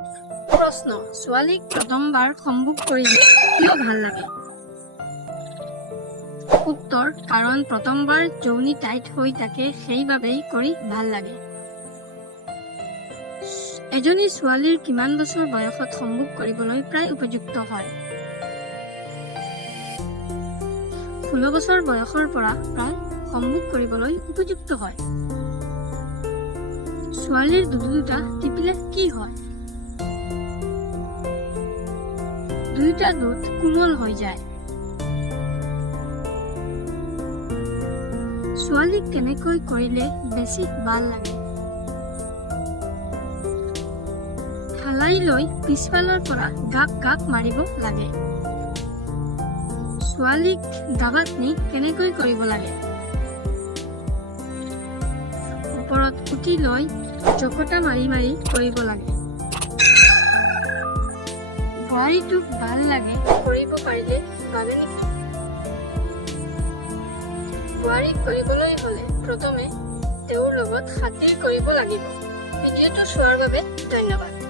প্ৰশ্ন, ছোৱালীক প্ৰথমবাৰ সম্ভোগ কৰিলে কিয় ভাল লাগে? উত্তৰ, কাৰণ প্ৰথমবাৰ যৌনি টাইট হৈ থাকে, সেইবাবেই কৰি ভাল লাগে। এজনী ছোৱালীৰ কিমান বছৰ বয়সত সম্ভোগ কৰিবলৈ প্ৰায় উপযুক্ত হয়? 16 বছৰ বয়সৰ পৰা প্ৰায় সম্ভোগ কৰিবলৈ উপযুক্ত হয়। ছোৱালীৰ দুটা টিপিলে কি হয়? দুয়োটা দুধ কোমল হৈ যায়। ছোৱালীক কেনেকৈ কৰিলে বেছি ভাল লাগে? ঢালাই লৈ পিছফালৰ পৰা গাক গাক মাৰিব লাগে। ছোৱালীক দাবাত নি কেনেকৈ কৰিব লাগে? ওপৰত উঠি লৈ জকটা মাৰি মাৰি কৰিব লাগে। বোৱাৰীটোক ভাল লাগে কৰিব পাৰিলে ভাবে নেকি? বোৱাৰীক কৰিবলৈ হলে প্ৰথমে তেওঁৰ লগত খাতিৰ কৰিব লাগিব। ভিডিঅ'টো চোৱাৰ বাবে ধন্যবাদ।